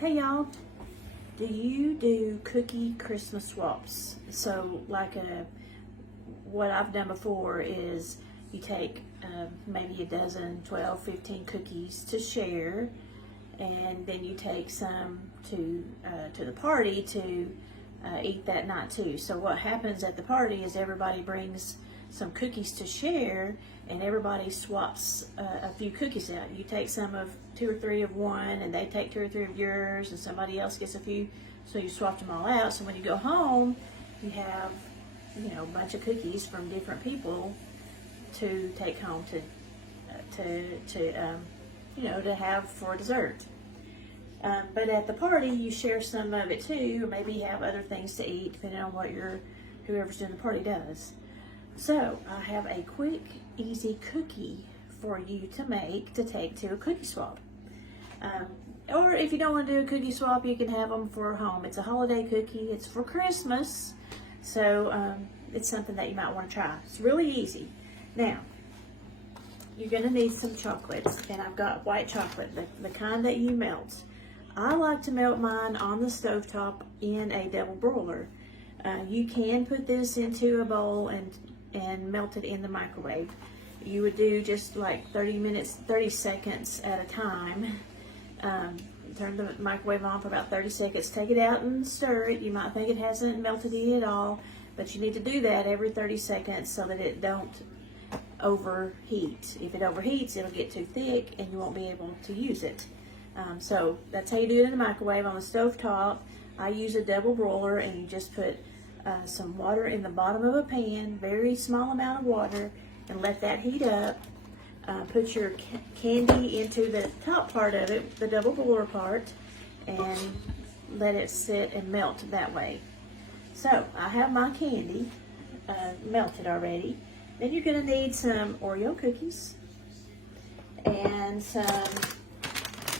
Hey y'all, do you do cookie Christmas swaps? So what I've done before is you take maybe a dozen, 12, 15 cookies to share, and then you take some to the party to eat that night too. So what happens at the party is everybody brings some cookies to share, and everybody swaps a few cookies out. You take some of 2 or 3 of one, and they take 2 or 3 of yours, and somebody else gets a few. So you swap them all out. So when you go home, you have a bunch of cookies from different people to take home to have for dessert. But at the party, you share some of it too, or maybe you have other things to eat, depending on what whoever's doing the party does. So I have a quick, easy cookie for you to make to take to a cookie swap. Or if you don't want to do a cookie swap, you can have them for home. It's a holiday cookie. It's for Christmas. So it's something that you might want to try. It's really easy. Now, you're going to need some chocolates. And I've got white chocolate, the kind that you melt. I like to melt mine on the stovetop in a double broiler. You can put this into a bowl and melt it in the microwave. You would do just like 30 seconds at a time. Turn the microwave on for about 30 seconds. Take it out and stir it. You might think it hasn't melted in at all, but you need to do that every 30 seconds so that it don't overheat. If it overheats, it'll get too thick and you won't be able to use it. So that's how you do it in the microwave. On the stove top, I use a double broiler, and you just put some water in the bottom of a pan, very small amount of water, and let that heat up. Put your candy into the top part of it, the double broiler part, and let it sit and melt that way. So I have my candy melted already. Then you're going to need some Oreo cookies and some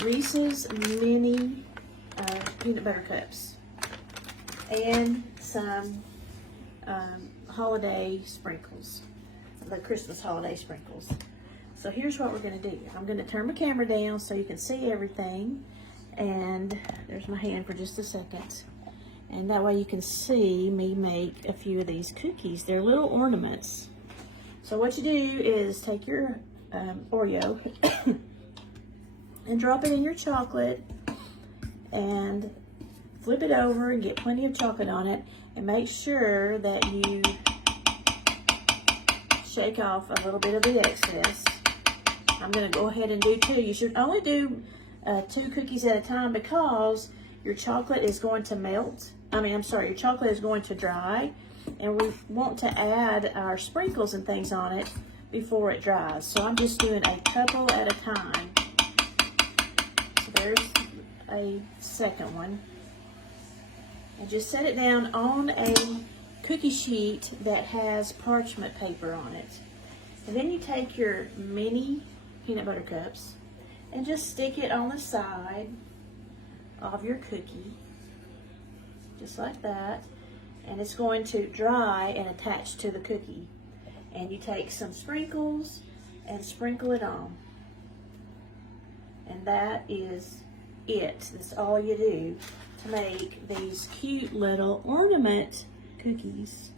Reese's mini peanut butter cups and some holiday sprinkles, the Christmas holiday sprinkles. So here's what we're going to do. I'm going to turn my camera down so you can see everything, and there's my hand for just a second, and that way you can see me make a few of these cookies. They're little ornaments. So what you do is take your Oreo and drop it in your chocolate and flip it over and get plenty of chocolate on it, and make sure that you shake off a little bit of the excess. I'm going to go ahead and do 2. You should only do 2 cookies at a time, because your chocolate is going to melt. Your chocolate is going to dry, and we want to add our sprinkles and things on it before it dries. So I'm just doing a couple at a time. So there's a second one. And just set it down on a cookie sheet that has parchment paper on it. And then you take your mini peanut butter cups and just stick it on the side of your cookie, just like that. And it's going to dry and attach to the cookie. And you take some sprinkles and sprinkle it on. And that is it. That's all you do to make these cute little ornament cookies.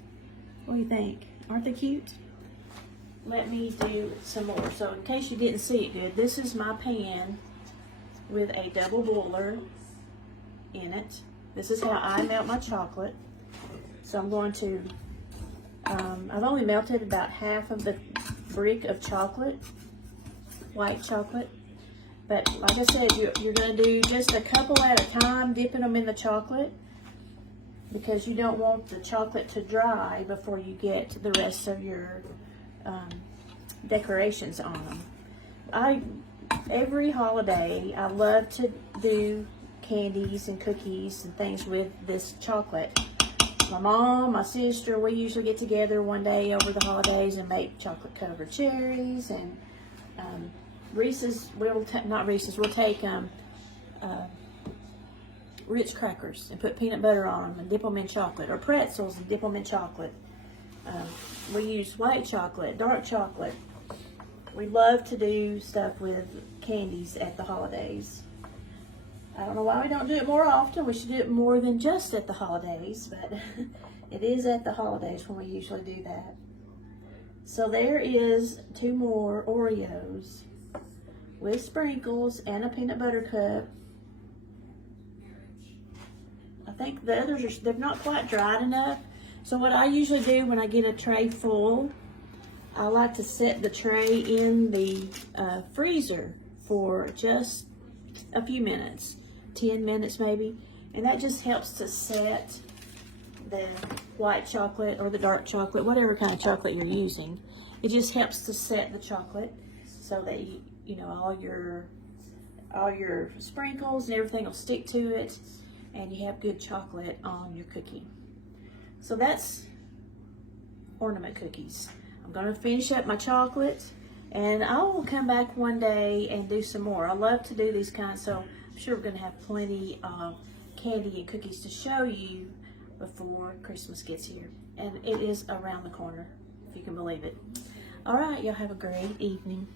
What do you think? Aren't they cute? Let me do some more. So in case you didn't see it good, this is my pan with a double boiler in it. This is how I melt my chocolate. So I'm going to, I've only melted about half of the brick of chocolate, white chocolate. But like I said, you're going to do just a couple at a time, dipping them in the chocolate, because you don't want the chocolate to dry before you get the rest of your decorations on them. Every holiday, I love to do candies and cookies and things with this chocolate. My mom, my sister, we usually get together one day over the holidays and make chocolate covered cherries, and Reese's, we'll take Ritz crackers and put peanut butter on them and dip them in chocolate, or pretzels and dip them in chocolate. We use white chocolate, dark chocolate. We love to do stuff with candies at the holidays. I don't know why we don't do it more often. We should do it more than just at the holidays, but it is at the holidays when we usually do that. So there is 2 more Oreos with sprinkles and a peanut butter cup. I think the others they're not quite dried enough. So what I usually do when I get a tray full, I like to set the tray in the freezer for just a few minutes, 10 minutes maybe, and that just helps to set the white chocolate or the dark chocolate, whatever kind of chocolate you're using. It just helps to set the chocolate so that you know all your sprinkles and everything will stick to it, and you have good chocolate on your cookie. So that's Ornament Cookies. I'm going to finish up my chocolate, and I will come back one day and do some more. I love to do these kinds, so I'm sure we're going to have plenty of candy and cookies to show you before Christmas gets here. And it is around the corner, if you can believe it. All right, y'all have a great evening.